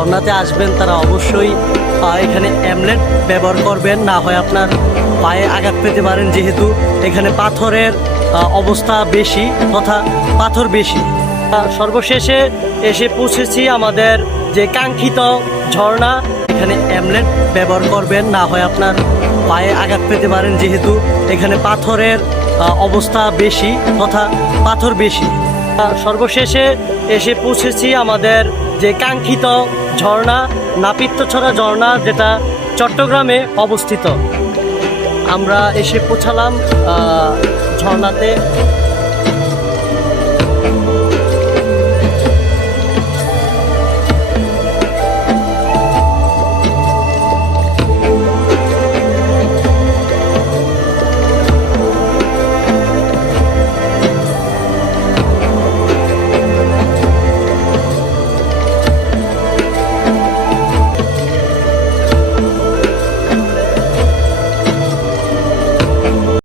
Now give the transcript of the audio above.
ঝর্ণাতে আসবেন তারা অবশ্যই এখানে অ্যামলেট ব্যবহার করবেন, না হয় আপনার পায়ে আঘাত পেতে পারেন, যেহেতু এখানে পাথরের অবস্থা বেশি তথা পাথর বেশি। সর্বশেষে এসে পৌঁছেছি আমাদের যে কাঙ্ক্ষিত ঝর্ণা। এখানে অ্যামলেট ব্যবহার করবেন, না হয় আপনার পায়ে আঘাত পেতে পারেন, যেহেতু এখানে পাথরের অবস্থা বেশি তথা পাথর বেশি। সর্বশেষে এসে পৌঁছেছি আমাদের যে কাঙ্ক্ষিত ঝর্ণা, নাপিতছড়া ঝর্ণা, যেটা চট্টগ্রামে অবস্থিত। আমরা এসে পৌঁছালাম ঝর্ণাতে।